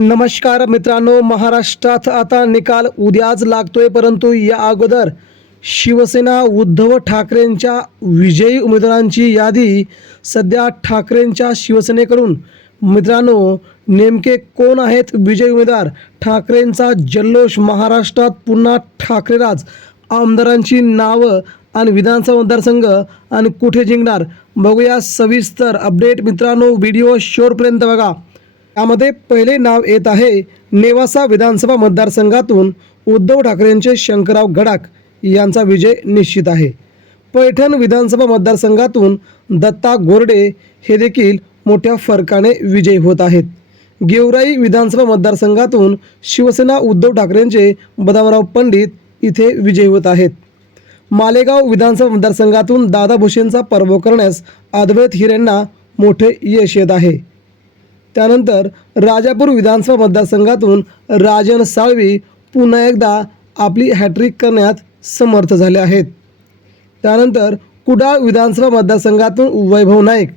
नमस्कार मित्रांनो महाराष्ट्रात आता निकाल उद्याच लागतोय परंतु या अगोदर शिवसेना उद्धव ठाकरेंच्या विजयी उमेदवारांची यादी सध्या ठाकरेंच्या शिवसेनेकडून. मित्रांनो नेमके कोण आहेत विजयी उमेदवार? ठाकरेंचा जल्लोष महाराष्ट्रात पुन्हा ठाकरेराज. आमदारांची नावं आणि विधानसभा मतदारसंघ आणि कुठे जिंकणार? बघूया सविस्तर अपडेट मित्रांनो व्हिडिओ शोरपर्यंत बघा. यामध्ये पहिले नाव येत आहे नेवासा विधानसभा मतदारसंघातून उद्धव ठाकरेंचे शंकरराव गडाख यांचा विजय निश्चित आहे. पैठण विधानसभा मतदारसंघातून दत्ता गोरडे हे देखील मोठ्या फरकाने विजयी होत आहेत. गेवराई विधानसभा मतदारसंघातून शिवसेना उद्धव ठाकरेंचे बदामराव पंडित इथे विजयी होत आहेत. मालेगाव विधानसभा मतदारसंघातून दादा भुसेंचा पराभव करण्यास अद्वैत हिरेंना मोठे यश येत आहे. त्यानंतर राजापूर विधानसभा मतदारसंघातून राजन साळवी पुन्हा एकदा आपली हॅट्रिक करण्यात समर्थ झाले आहेत. त्यानंतर कुडाळ विधानसभा मतदारसंघातून वैभव नाईक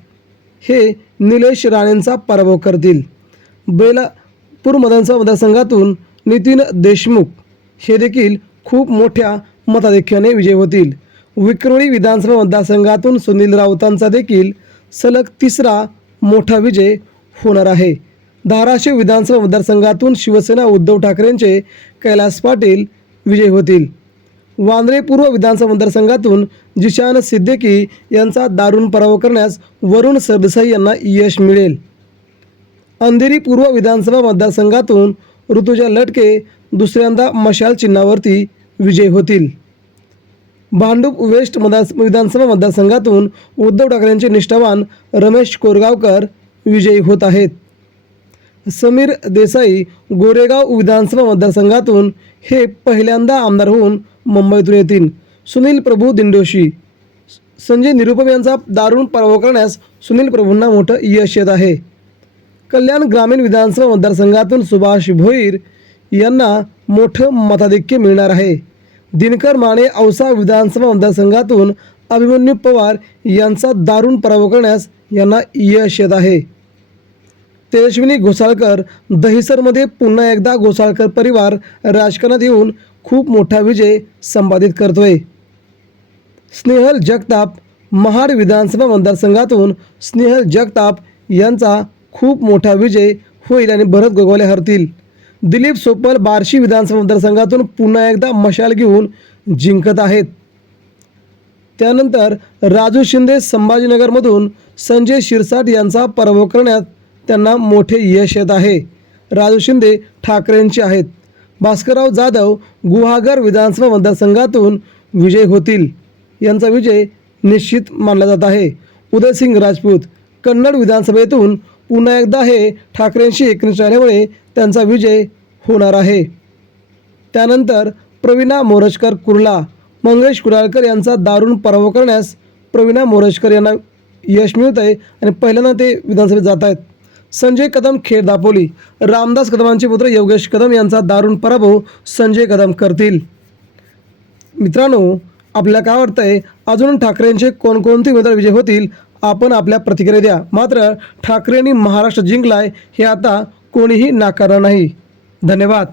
हे निलेश राणेंचा पराभव करतील. बेलापूर मतदानसभा मतदारसंघातून नितीन देशमुख हे देखील खूप मोठ्या मताधिक्याने विजय होतील. विक्रोळी विधानसभा मतदारसंघातून सुनील राऊतांचा देखील सलग तिसरा मोठा विजय होणार आहे. धाराशिव विधानसभा मतदारसंघातून शिवसेना उद्धव ठाकरेंचे कैलास पाटील विजय होतील. वांद्रे पूर्व विधानसभा मतदारसंघातून जिशान सिद्दीकी यांचा दारुण पराभव करण्यास वरुण सरदेसाई यांना यश मिळेल. अंधेरी पूर्व विधानसभा मतदारसंघातून ऋतुजा लटके दुसऱ्यांदा मशाल चिन्हावरती विजय होतील. भांडूप वेस्ट मतदार विधानसभा मतदारसंघातून उद्धव ठाकरेंचे निष्ठावान रमेश कोरगावकर विजयी होत आहेत. समीर देसाई गोरेगाव विधानसभा मतदारसंघातून हे पहिल्यांदा आमदार होऊन मुंबईतून येतील. सुनील प्रभू दिंडोशी. संजय निरुपम यांचा दारुण पराभव करण्यास सुनील प्रभूंना मोठं यश येत आहे. कल्याण ग्रामीण विधानसभा मतदारसंघातून सुभाष भोईर यांना मोठं मताधिक्य मिळणार आहे. दिनकर माने औसा विधानसभा मतदारसंघातून अभिमन्यू पवार यांचा दारुण पराभव करण्यास यांना यश येत आहे. तेजस्विनी घोसाळकर दहिसरमध्ये पुन्हा एकदा घोसाळकर परिवार राजकारणात येऊन खूप मोठा विजय संपादित करतोय. स्नेहल जगताप महाड विधानसभा मतदारसंघातून स्नेहल जगताप यांचा खूप मोठा विजय होईल आणि भरत गोगावले हरतील. दिलीप सोपल बार्शी विधानसभा मतदारसंघातून पुन्हा एकदा मशाल घेऊन जिंकत आहेत. त्यानंतर राजू शिंदे संभाजीनगरमधून संजय शिरसाट यांचा पराभव करण्यात त्यांना मोठे यश येत आहे. राजू शिंदे ठाकरेंचे आहेत. भास्करराव जाधव गुहागर विधानसभा मतदारसंघातून विजय होतील. यांचा विजय निश्चित मानला जात आहे. उदयसिंग राजपूत कन्नड विधानसभेतून पुन्हा एकदा हे ठाकरेंशी एकनिष्ठ झाल्यामुळे त्यांचा विजय होणार आहे. त्यानंतर प्रवीणा मोरजकर कुर्ला मंगेश कुडाळकर यांचा दारुण पराभव करण्यास प्रवीणा मोरजकर यांना यश मिळत आहे आणि पहिल्यांदा ते विधानसभेत जात आहेत. संजय कदम खेड दापोली. रामदास कदमांचे पुत्र योगेश कदम यांचा दारुण पराभव संजय कदम करतील. मित्रांनो आपल्याला काय वाटतंय? अजून ठाकरेंचे कोणकोणते उमेदवार विजय होतील? आपण आपल्या प्रतिक्रिया द्या. मात्र ठाकरेंनी महाराष्ट्र जिंकलाय हे आता कोणीही नाकारणार नाही. धन्यवाद.